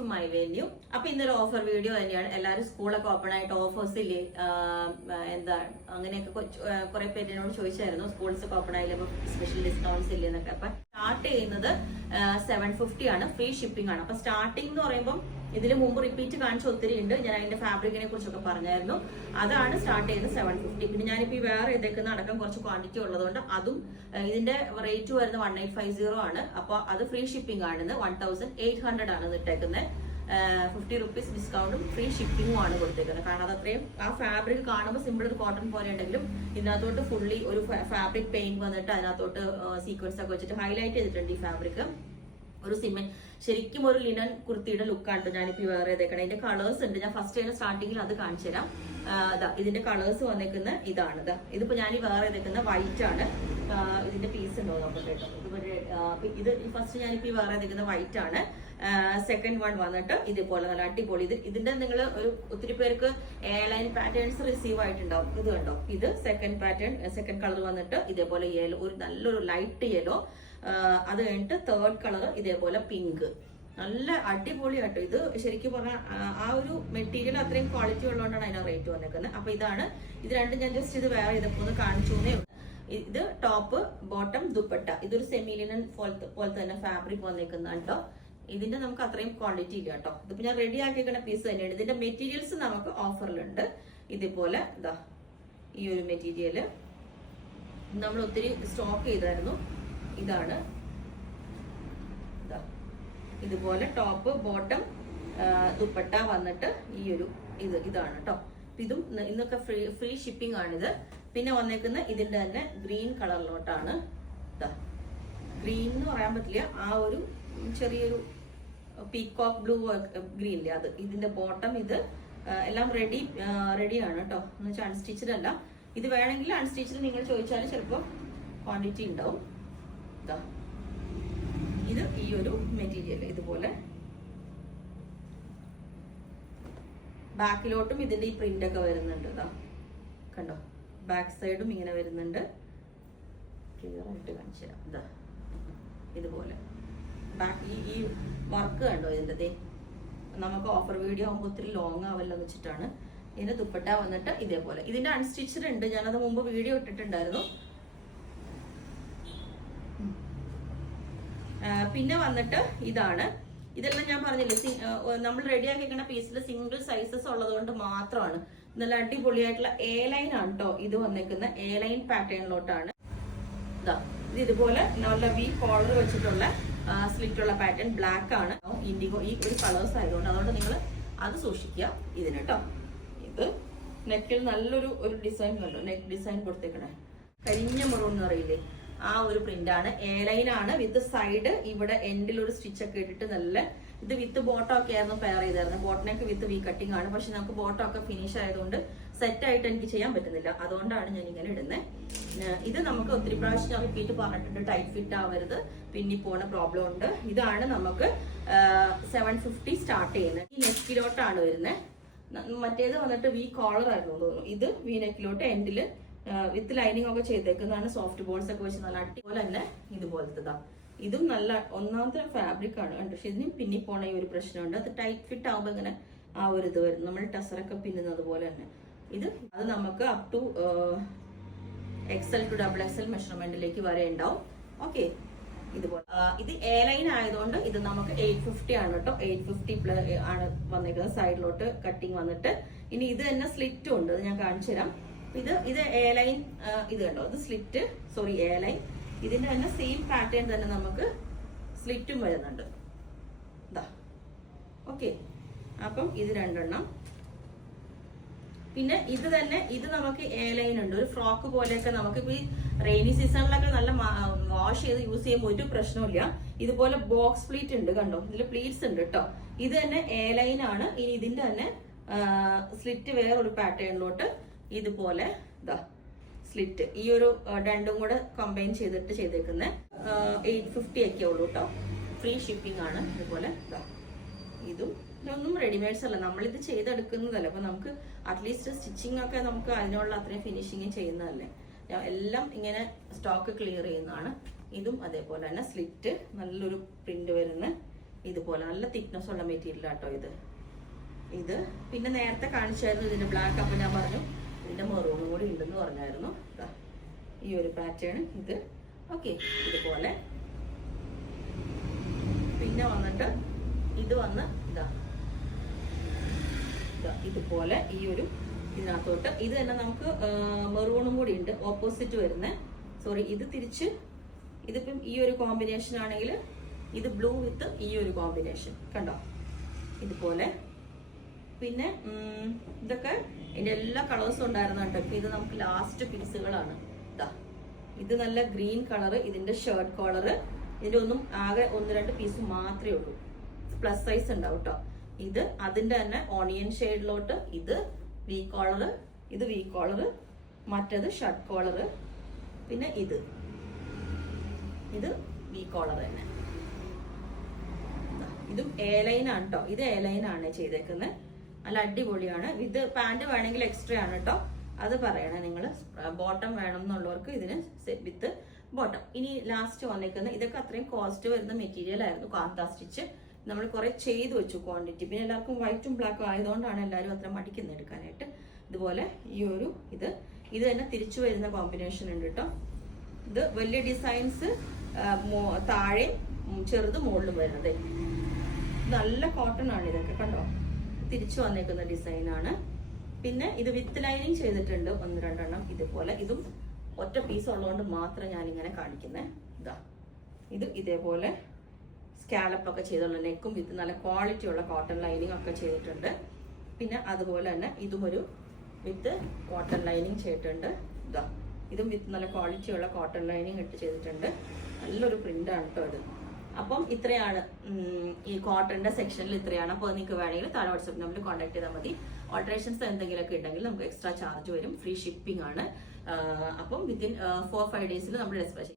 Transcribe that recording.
To my venue. അപ്പൊ ഇന്നൊരു offer video തന്നെയാണ്. എല്ലാവരും സ്കൂളൊക്കെ ഓപ്പൺ ആയിട്ട് ഓഫേഴ്സ് ഇല്ലേ, എന്താ അങ്ങനെയൊക്കെ കുറെ പേര് എന്നോട് ചോദിച്ചായിരുന്നു സ്കൂൾസ് ഒക്കെ ഓപ്പൺ ആയില്ല സ്പെഷ്യൽ ഡിസ്കൗണ്ട്സ് ഇല്ലേ എന്നൊക്കെ. അപ്പൊ സ്റ്റാർട്ട് ചെയ്യുന്നത് 750 ആണ്, ഫ്രീ ഷിപ്പിംഗ് ആണ്. അപ്പൊ സ്റ്റാർട്ടിംഗ് എന്ന് പറയുമ്പോൾ ഇതിന് മുമ്പ് റിപ്പീറ്റ് കാണിച്ച ഒത്തിരി ഉണ്ട്. ഞാൻ അതിന്റെ ഫാബ്രിക്കിനെ കുറിച്ചൊക്കെ പറഞ്ഞായിരുന്നു. അതാണ് സ്റ്റാർട്ട് ചെയ്യുന്നത് 750. പിന്നെ ഞാനിപ്പോ ഈ വേറെ ഇതൊക്കെ അടക്കം കുറച്ച് ക്വാണ്ടിറ്റി ഉള്ളതുകൊണ്ട് അതും ഇതിന്റെ റേറ്റ് വരുന്നത് 1850 ആണ്. അപ്പൊ അത് ഫ്രീ ഷിപ്പിംഗ് ആണ്, 1800 ആണ് ഇട്ടേക്കുന്നത്. 50 റുപ്പീസ് ഡിസ്കൗണ്ടും ഫ്രീ ഷിപ്പിംഗും ആണ് കൊടുത്തേക്കുന്നത്. കാരണം അത് അത്രയും ആ ഫാബ്രിക് കാണുമ്പോൾ സിമ്പിൾ ഒരു കോട്ടൺ പോലെ ഉണ്ടെങ്കിലും ഇതിനകത്തോട്ട് ഫുള്ളി ഒരു ഫാബ്രിക് പെയിന്റ് വന്നിട്ട് അതിനകത്തോട്ട് സീക്വൻസ് ഒക്കെ വെച്ചിട്ട് ഹൈലൈറ്റ് ചെയ്തിട്ടുണ്ട് ഈ ഫാബ്രിക്. ഒരു ശരിക്കും ഒരു ലിനൻ കുർത്തിയുടെ ലുക്കാണ് ഞാനിപ്പോ വേറെ ഇതേക്കണം. ഇതിന്റെ കളേഴ്സ് ഉണ്ട്. ഞാൻ ഫസ്റ്റ് തന്നെ സ്റ്റാർട്ടിങ്ങിൽ അത് കാണിച്ചു തരാം. ഇതിന്റെ കളേഴ്സ് വന്നേക്കുന്ന ഇതാണ്. ഇതിപ്പോ ഞാൻ വേറെ ഇതേക്കുന്ന വൈറ്റ് ആണ്. ഇതിന്റെ പീസ് ഉണ്ടോ നോക്കട്ടെ കേട്ടോ. ഇത് ഫസ്റ്റ് ഞാനിപ്പോ വേറെ ഇതേക്കുന്ന വൈറ്റ് ആണ്. സെക്കൻഡ് വൺ വന്നിട്ട് ഇതേപോലെ നല്ല അടിപൊളി. ഇതിന്റെ നിങ്ങൾ ഒരു ഒത്തിരി പേർക്ക് എയർലൈൻ പാറ്റേൺസ് റിസീവ് ആയിട്ടുണ്ടാവും. ഇത് കണ്ടോ, ഇത് സെക്കൻഡ് പാറ്റേൺ, സെക്കൻഡ് കളർ വന്നിട്ട് ഇതേപോലെ യെല്ലോ, ഒരു നല്ലൊരു ലൈറ്റ് യെല്ലോ. അത് കഴിഞ്ഞിട്ട് തേർഡ് കളർ ഇതേപോലെ പിങ്ക്. നല്ല അടിപൊളിയാട്ടോ. ഇത് ശരിക്കും പറഞ്ഞാൽ ആ ഒരു മെറ്റീരിയൽ അത്രയും ക്വാളിറ്റി ഉള്ളതുകൊണ്ടാണ് അതിന്റെ റേറ്റ് വന്നേക്കുന്നത്. അപ്പൊ ഇതാണ് ഇത് രണ്ടും. ഞാൻ ജസ്റ്റ് ഇത് വേറെ ഇതൊക്കെ ഒന്ന് കാണിച്ചു. ഇത് ടോപ്പ്, ബോട്ടം, ദുപ്പട്ട. ഇതൊരു സെമിലിനൻ പോലത്തെ തന്നെ ഫാബ്രിക് വന്നേക്കുന്ന കേട്ടോ. ഇതിന്റെ നമുക്ക് അത്രയും ക്വാണ്ടിറ്റി ഇല്ല കേട്ടോ. ഇതിപ്പോ ഞാൻ റെഡി ആക്കിയേക്കുന്ന പീസ് തന്നെയാണ്. ഇതിന്റെ മെറ്റീരിയൽസ് നമുക്ക് ഓഫറിലുണ്ട്. ഇതേപോലെ ഇതാ ഈ ഒരു മെറ്റീരിയല് നമ്മൾ ഒത്തിരി സ്റ്റോക്ക് ചെയ്തായിരുന്നു. ഇതാണ് ഇതുപോലെ ടോപ്പ്, ബോട്ടം, ദുപ്പട്ട വന്നിട്ട് ഈ ഒരു ഇതാണ് കേട്ടോ. ഇതും ഇന്നൊക്കെ ഫ്രീ ഷിപ്പിംഗ് ആണിത്. പിന്നെ വന്നേക്കുന്ന ഇതിന്റെ തന്നെ ഗ്രീൻ കളറിലോട്ടാണ്. ഗ്രീൻ എന്ന് പറയാൻ പറ്റില്ല, ആ ഒരു ചെറിയൊരു പീകോക്ക് ബ്ലൂ ഗ്രീൻ ഇല്ലേ അത്. ഇതിന്റെ ബോട്ടം ഇത് എല്ലാം റെഡിയാണ് കേട്ടോ. എന്ന് വെച്ചാൽ അൺസ്റ്റിച്ചഡ് അല്ല. ഇത് വേണമെങ്കിൽ അൺസ്റ്റിച്ചഡ് നിങ്ങൾ ചോദിച്ചാൽ ചിലപ്പോൾ ക്വാണ്ടിറ്റി ഉണ്ടാവും. ഇത് ഈ ഒരു മെറ്റീരിയൽ ഇതുപോലെ ബാക്കിലോട്ടും ഇതിന്റെ ഈ പ്രിന്റ് ഒക്കെ വരുന്നുണ്ട്. ഇതാ കണ്ടോ, ബാക്ക് സൈഡും ഇങ്ങനെ വരുന്നുണ്ട്. ക്ലിയർ ആയിട്ട് കാണിച്ചു തരാം. ഇതാ ഇതുപോലെ ബാക്ക് ഈ വർക്ക് കണ്ടോ ഇതിന്റെ. നമുക്ക് ഓഫർ വീഡിയോ ആകുമ്പോൾ ഒത്തിരി ലോങ് ആവല്ലോ എന്ന് വെച്ചിട്ടാണ്. ഇതിന്റെ ദുപ്പട്ട വന്നിട്ട് ഇതേപോലെ. ഇതിന്റെ അൺസ്റ്റിച്ചഡ് ഉണ്ട്, ഞാനത് മുമ്പ് വീഡിയോ ഇട്ടിട്ടുണ്ടായിരുന്നു. പിന്നെ വന്നിട്ട് ഇതാണ്. ഇതെല്ലാം ഞാൻ പറഞ്ഞില്ലേ, നമ്മൾ റെഡിയാക്കി വെക്കുന്ന പീസിൽ സിംഗിൾ സൈസസ് ഉള്ളത് കൊണ്ട് മാത്രമാണ്. നല്ല അടിപൊളിയായിട്ടുള്ള എ ലൈൻ ആണ് കേട്ടോ ഇത് വന്നേക്കുന്ന. എ ലൈൻ പാറ്റേണിലോട്ടാണ്. ഇത് ഇതുപോലെ നല്ല വി കോളർ വെച്ചിട്ടുള്ള സ്ലിറ്റ് ഉള്ള പാറ്റേൺ. ബ്ലാക്ക് ആണ്, ഇൻഡിഗോ ഈ ഒരു കളേഴ്സ് ആയതുകൊണ്ട്. അതുകൊണ്ട് നിങ്ങൾ അത് സൂക്ഷിക്കുക ഇതിന് കേട്ടോ. ഇത് നെക്കിൽ നല്ലൊരു ഡിസൈൻ കണ്ടോ, നെക്ക് ഡിസൈൻ കൊടുത്തേക്കണേ. കരിഞ്ഞ മുറിവ് എന്ന് പറയില്ലേ, ആ ഒരു പ്രിന്റ് ആണ്. എ ലൈൻ ആണ് വിത്ത് സൈഡ് ഇവിടെ എൻഡിൽ ഒരു സ്റ്റിച്ച് ഒക്കെ ഇട്ടിട്ട് നല്ല. ഇത് വിത്ത് ബോട്ടം ഒക്കെ ആയിരുന്നു പെയർ ചെയ്തായിരുന്നു. ബോട്ടനൊക്കെ വിത്ത് വി കട്ടിംഗ് ആണ്. പക്ഷെ നമുക്ക് ബോട്ടം ഒക്കെ ഫിനിഷ് ആയതുകൊണ്ട് സെറ്റ് ആയിട്ട് എനിക്ക് ചെയ്യാൻ പറ്റുന്നില്ല. അതുകൊണ്ടാണ് ഞാൻ ഇങ്ങനെ ഇടുന്നത്. ഇത് നമുക്ക് ഒത്തിരി പ്രാവശ്യം ഞാൻ റിപ്പീറ്റ് പറഞ്ഞിട്ടുണ്ട്, ടൈറ്റ് ഫിറ്റ് ആവരുത്, പിന്നി പോണ പ്രോബ്ലം ഉണ്ട്. ഇതാണ് നമുക്ക് 750 സ്റ്റാർട്ട് ചെയ്യുന്നത്. ഈ നെക്കിലോട്ടാണ് വരുന്നത്. മറ്റേത് വന്നിട്ട് വി കോളർ ആയിരുന്നു തോന്നുന്നു. ഇത് വി നെക്കിലോട്ട് എൻഡില് വിത്ത് ലൈനിങ് ഒക്കെ ചെയ്തേക്കുന്നതാണ്. സോഫ്റ്റ് ബോൾസ് ഒക്കെ വെച്ച് നല്ല അടിപൊളി തന്നെ ഇതുപോലത്തെ. ഇതും നല്ല ഒന്നാമത്തെ ഫാബ്രിക് ആണ് കണ്ടു. പക്ഷെ ഇതിനും പിന്നി പോണ ഈ ഒരു പ്രശ്നമുണ്ട്. അത് ടൈറ്റ് ഫിറ്റ് ആവുമ്പോൾ ഇങ്ങനെ ആ ഒരു ഇത് വരും, നമ്മൾ ടസറൊക്കെ പിന്നുന്നത് പോലെ തന്നെ. അത് നമുക്ക് up to XL to XXL മെഷർമെന്റിലേക്ക് വരെ ഉണ്ടാവും. ഓക്കെ, ഇതുപോലെ. ഇത് എ ലൈൻ ആയതുകൊണ്ട് ഇത് നമുക്ക് 850 ആണ് കേട്ടോ. 850 ആണ് വന്നിരിക്കുന്നത്. സൈഡിലോട്ട് കട്ടിങ് വന്നിട്ട്. ഇനി ഇത് തന്നെ സ്ലിറ്റും ഉണ്ട്, അത് ഞാൻ കാണിച്ചു തരാം. ഇത് എ ലൈൻ. ഇത് കണ്ടോ, ഇത് സ്ലിറ്റ്, സോറി എ ലൈൻ. ഇതിന്റെ തന്നെ സെയിം പാറ്റേൺ തന്നെ നമുക്ക് സ്ലിറ്റും വരുന്നുണ്ട്. ഓക്കെ, അപ്പം ഇത് രണ്ടെണ്ണം. പിന്നെ ഇത് തന്നെ, ഇത് നമുക്ക് എ ലൈൻ ഉണ്ട്. ഒരു ഫ്രോക്ക് പോലെയൊക്കെ നമുക്ക് ഇപ്പൊ ഈ റെയിനി സീസണിലൊക്കെ നല്ല വാഷ് ചെയ്ത് യൂസ് ചെയ്യുമ്പോൾ ഒരു പ്രശ്നമില്ല. ഇതുപോലെ ബോക്സ് പ്ലീറ്റ് ഉണ്ട് കണ്ടോ, ഇതിൽ പ്ലീറ്റ്സ് ഉണ്ട് കേട്ടോ. ഇത് തന്നെ എ ലൈൻ ആണ്. ഇനി ഇതിന്റെ തന്നെ സ്ലിറ്റ് വേറൊരു പാറ്റേണിലോട്ട് ഇതുപോലെ സ്ലിറ്റ്. ഈ ഒരു രണ്ടും കൂടെ കമ്പൈൻ ചെയ്തിട്ട് ചെയ്തേക്കുന്ന 850 ഒക്കെ ഉള്ളൂ കേട്ടോ. ഫ്രീ ഷിപ്പിംഗ് ആണ്. ഇതുപോലെ ഇതും ഇതൊന്നും റെഡിമെയ്ഡ്സ് അല്ല, നമ്മളിത് ചെയ്തെടുക്കുന്നതല്ല. അപ്പൊ നമുക്ക് അറ്റ്ലീസ്റ്റ് സ്റ്റിച്ചിങ് ഒക്കെ നമുക്ക് അതിനുള്ള അത്രയും ഫിനിഷിങ് ചെയ്യുന്നതല്ലേ. എല്ലാം ഇങ്ങനെ സ്റ്റോക്ക് ക്ലിയർ ചെയ്യുന്നതാണ്. ഇതും അതേപോലെ തന്നെ സ്ലിറ്റ്, നല്ലൊരു പ്രിന്റ് വരുന്ന ഇതുപോലെ നല്ല തിക്നെസ് ഉള്ള മെറ്റീരിയൽ ആട്ടോ ഇത് പിന്നെ നേരത്തെ കാണിച്ചായിരുന്നു ഇതിന്റെ ബ്ലാക്ക്. അപ്പൊ ഞാൻ പറഞ്ഞു ഇതിന്റെ മെറൂണും കൂടി ഉണ്ടെന്ന് പറഞ്ഞായിരുന്നു. ഈ ഒരു പാറ്റേൺ ഇത് ഓക്കെ. ഇതുപോലെ പിന്നെ വന്നിട്ട് ഇത് വന്ന് ഇതുപോലെ ഈ ഒരു ഇതിനകത്തോട്ട് ഇത് തന്നെ നമുക്ക് മെറൂണും കൂടി ഉണ്ട് ഓപ്പോസിറ്റ് വരുന്ന. സോറി, ഇത് തിരിച്ച് ഇതിപ്പം ഈ ഒരു കോമ്പിനേഷൻ ആണെങ്കിൽ ഇത് ബ്ലൂ വിത്ത് ഈ ഒരു കോമ്പിനേഷൻ കണ്ടോ ഇതുപോലെ. പിന്നെ ഇതൊക്കെ ഇതിന്റെ എല്ലാ കളേഴ്സും ഉണ്ടായിരുന്നു കേട്ടോ. ഇപ്പൊ ഇത് നമുക്ക് ലാസ്റ്റ് പീസുകളാണ്. ഇത് നല്ല ഗ്രീൻ കളറ്, ഇതിന്റെ ഷർട്ട് കോളറ്. ഇതിന്റെ ഒന്നും ആകെ 1-2 പീസ് മാത്രമേ ഉള്ളൂ. പ്ലസ് സൈസ് ഉണ്ടാവും കേട്ടോ. ഇത് അതിന്റെ തന്നെ ഓണിയൻ ഷെയ്ഡിലോട്ട് ഇത് വി കോളറ്, ഇത് വി കോളറ്, മറ്റത് ഷർട്ട് കോളറ്, പിന്നെ ഇത് വി കോളർ തന്നെ. ഇതും എ ലൈൻ ആണ് കേട്ടോ. ഇത് എ ലൈൻ ആണ് ചെയ്തേക്കുന്നത്. നല്ല അടിപൊളിയാണ്. ഇത് പാന്റ് വേണമെങ്കിൽ എക്സ്ട്രാ ആണ് കേട്ടോ, അത് പറയണേ നിങ്ങൾ. ബോട്ടം വേണം എന്നുള്ളവർക്ക് ഇതിന് വിത്ത് ബോട്ടം. ഇനി ലാസ്റ്റ് വന്നേക്കുന്നത് ഇതൊക്കെ അത്രയും കോസ്റ്റ് വരുന്ന മെറ്റീരിയൽ ആയിരുന്നു. കാന്ത സ്റ്റിച്ച് നമ്മൾ കുറെ ചെയ്തു വെച്ചു ക്വാണ്ടിറ്റി. പിന്നെ എല്ലാവർക്കും വൈറ്റും ബ്ലാക്കും ആയതുകൊണ്ടാണ് എല്ലാവരും അത്ര മടിക്കുന്നത് എടുക്കാനായിട്ട്. ഇതുപോലെ ഈ ഒരു ഇത് തന്നെ തിരിച്ചു വരുന്ന കോമ്പിനേഷൻ ഉണ്ട് കേട്ടോ. ഇത് വലിയ ഡിസൈൻസ് താഴെ ചെറുത് മുകളിലും വരുന്നത്. നല്ല കോട്ടൺ ആണ് ഇതൊക്കെ കണ്ടോ. തിരിച്ചു വന്നേക്കുന്ന ഡിസൈൻ ആണ്. പിന്നെ ഇത് വിത്ത് ലൈനിങ് ചെയ്തിട്ടുണ്ട് 1-2 എണ്ണം ഇതുപോലെ. ഇതും ഒറ്റ പീസ് ഉള്ളതുകൊണ്ട് മാത്രം ഞാനിങ്ങനെ കാണിക്കുന്നത്. ഇത് ഇതേപോലെ സ്കാലപ്പ് ഒക്കെ ചെയ്തുള്ള നെക്കും വിത്ത് നല്ല ക്വാളിറ്റി ഉള്ള കോട്ടൺ ലൈനിങ് ഒക്കെ ചെയ്തിട്ടുണ്ട്. പിന്നെ അതുപോലെ തന്നെ ഇതും ഒരു വിത്ത് കോട്ടൺ ലൈനിങ് ചെയ്തിട്ടുണ്ട്. ഇതും വിത്ത് നല്ല ക്വാളിറ്റി ഉള്ള കോട്ടൺ ലൈനിങ് ഇട്ട് ചെയ്തിട്ടുണ്ട്. നല്ലൊരു പ്രിന്റ് ആണ് കേട്ടോ ഇത്. അപ്പം ഇത്രയാണ് ഈ കോട്ടന്റെ സെക്ഷനിൽ ഇത്രയാണ്. അപ്പോൾ നിങ്ങൾക്ക് വേണമെങ്കിൽ താഴെ വാട്സ്ആപ്പ് നമ്പറിൽ കോൺടാക്ട് ചെയ്താൽ മതി. ഓൾട്ടറേഷൻസ് എന്തെങ്കിലുമൊക്കെ ഉണ്ടെങ്കിൽ നമുക്ക് എക്സ്ട്രാ ചാർജ് വരും. ഫ്രീ ഷിപ്പിംഗ് ആണ്. അപ്പം വിത്തിൻ 4-5 ഡേയ്സിൽ നമ്മുടെ ഡെസ്പാച്ച്